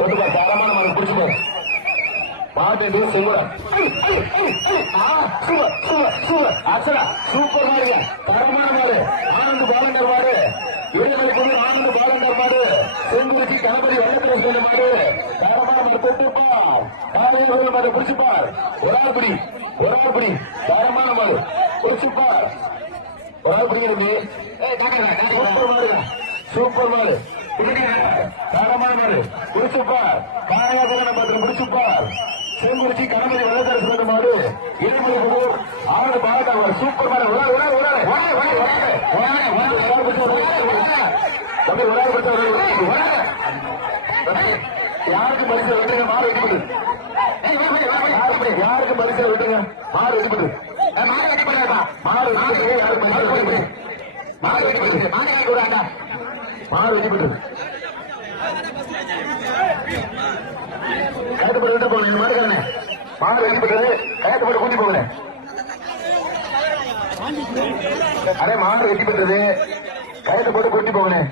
தொட்டுப்பா தரமான மாடு பிடிச்சுப்போ மாட்டு சிங்குடா சூப்பர் சூப்பர் சூப்பர் அச்சடா சூப்பர் மாடுங்க. தரமான மாடு. ஆனந்த் பாலண்டர் மாடு. இடைவெளி கொண்டு ஆனந்த் பாலண்டர் மாடு. செங்குறிச்சி கணபதி வல்லத்தில் சொன்ன மாடு. தரமான மாடு தொட்டுப்பார் காலையில் மாடு பிடிச்சுப்பார் ஒரு ஆள் பிடி ஒரு ஆள் பிடி. தரமான மாடு பிடிச்சுப்பார் ஒரு ஆள் பிடிக்கிறது சூப்பர் மாடுங்க. சூப்பர் மாடு. தரமான மாடு பிடிச்சுப்பார் காலையில் மாடு பிடிச்சுப்பார் செங்குறிச்சி கணபதி வல்லத்தில் சொன்ன மாடு. இடைவெளி கொண்டு ஆனந்த் பாலண்டர் மாடு சூப்பர் மாடு. ஒரு ஆள் ஒரு ஆள் ஒரு ஆள். ஒரு ஆள் ஒரு ஆள். ஒரு ஆள் ஒரு ஆள். பிடிச்சு ஒரு ஆள். ஒரு ஆள் தம்பி ஒரு ஆள் யாருக்கு பரிசு விட்டுங்க? மாறு வெட்டி யாருக்கு பரிசு விட்டுங்க? மாறு வெட்டி மாறு மாடு மாறு பண்ணா யாருக்கு மாறு வெட்டி மாறு மாடு மாறு பண்ணு மாடு வெட்டி விடாண்டா கயத்து போட்டு விட்டு போகணும். இந்த மாதிரி தானே மாடு வெட்டி பண்ணது கயத்து போட்டு கூட்டி போகல அரே மாடு வெட்டி பண்ணது கயத்து போட்டு கூட்டி போகணும்.